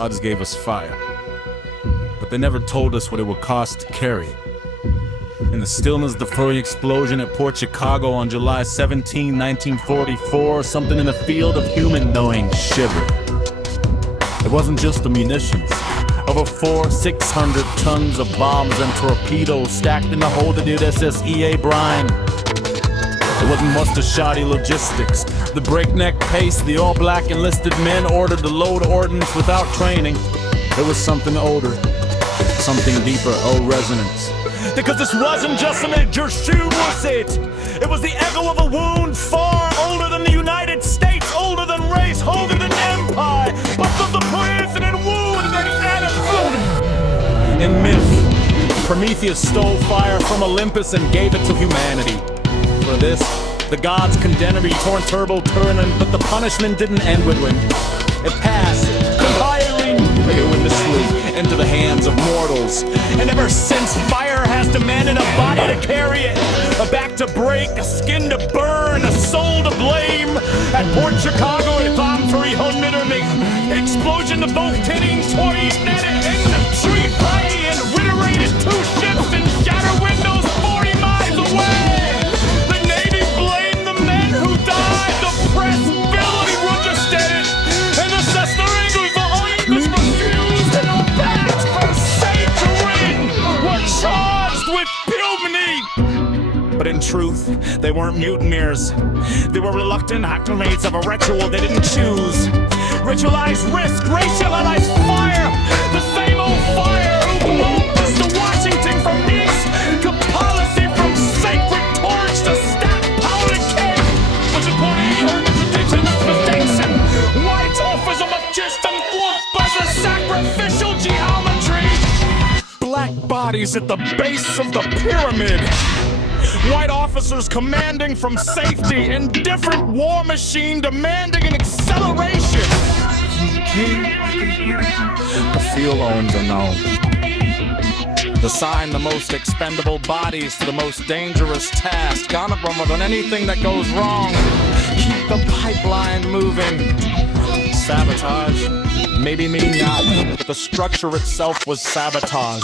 gods gave us fire, but they never told us what it would cost to carry it. In the stillness of the furry explosion at Port Chicago on July 17, 1944, something in the field of human knowing shivered. It wasn't just the munitions. Over 600 tons of bombs and torpedoes stacked in the hold of the USS E.A. Bryan. It wasn't just the shoddy logistics, the breakneck pace, the all-black enlisted men ordered to load ordnance without training. It was something older, something deeper, resonance. Because this wasn't just an your shoe was it. It was the echo of a wound far older than the United States, older than race, older than empire, but of the president wound that in myth, Prometheus stole fire from Olympus and gave it to humanity. For this, the gods condemned him, torn turbo turning, but the punishment didn't end with him. It passed, compiling ignominiously into the hands of mortals. And ever since, fire has demanded a body to carry it, a back to break, a skin to burn, a soul to blame. At Port Chicago, a bomb 300 explosion of both tinnings, 20s netted, and the tree party, and obliterated 2 ships and shattered windows 40 miles away. The Navy blamed the men who died, the press Billy Rogerstead, and the Cessna Eagles, the Oilers refused, and the bats from Satan were charged with pugnacity. But in truth, they weren't mutineers. They were reluctant acclimates of a ritual they didn't choose. Ritualized risk, racialized fire, the same old fire who moved us to Washington from east, to policy from sacred torch to stack powder cake, which is what he heard the tradition of mistakes and white offers of a distant wolf buzzer sacrificial geometry. Black bodies at the base of the pyramid. White officers commanding from safety, indifferent war machine demanding an acceleration. The field owns are known. Assign the most expendable bodies to the most dangerous task. Gonna promote on anything that goes wrong. Keep the pipeline moving. Sabotage? Maybe not, but the structure itself was sabotage.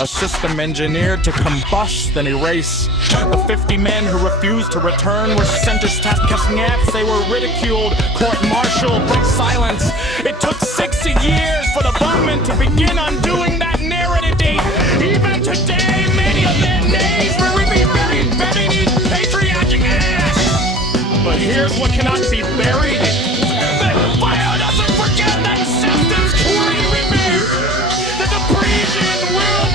A system engineered to combust and erase. The 50 men who refused to return were sentenced to chenoweth. They were ridiculed, court-martialed, broke silence. It took 60 years for the government to begin undoing that narrative date. Even today, many of their names will be buried beneath patriotic ash. But here's what cannot be buried. The fire doesn't forget that systems truly remain. That the Parisian world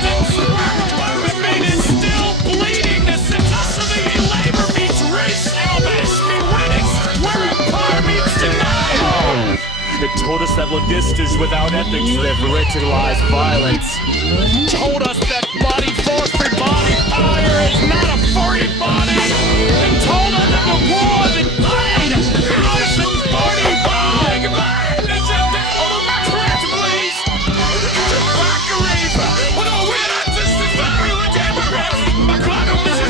remain is still bleeding. The synopsisy labor meets race, Albanish Witix, where empire meets denial. It told us that logistics without ethics live ritualized violence. Told us that body force for body fire is not a furry body. And told us that the war that died is the party body. It's a correct place. Well, no, we're not just the very Democrats. McConnell is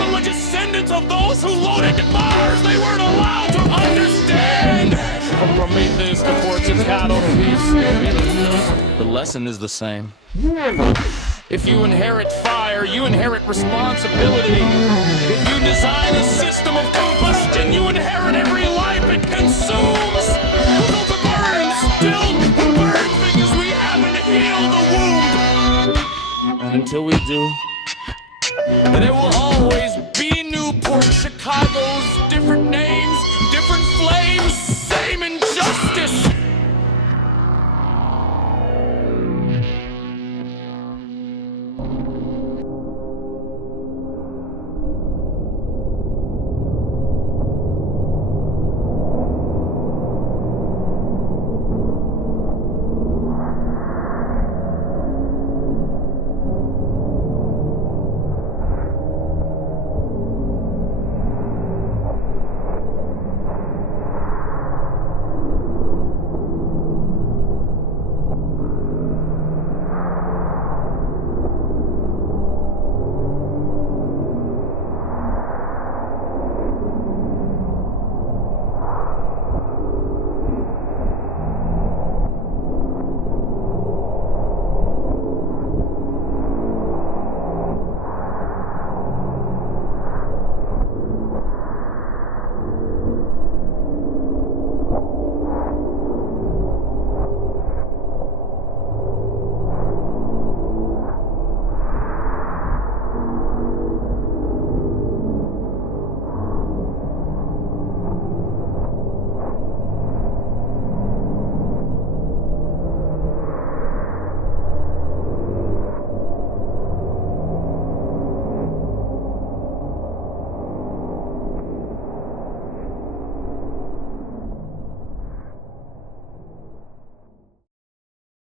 the descendants of those who loaded the Mars. They weren't allowed to understand. From Prometheus to fortune cattle feast, the lesson is the same. If you inherit fire, you inherit responsibility. If you design a system of combustion, you inherit every life it consumes. So the burn still burns because we haven't healed the wound. And until we do, there will always be Newport, Chicago's different names.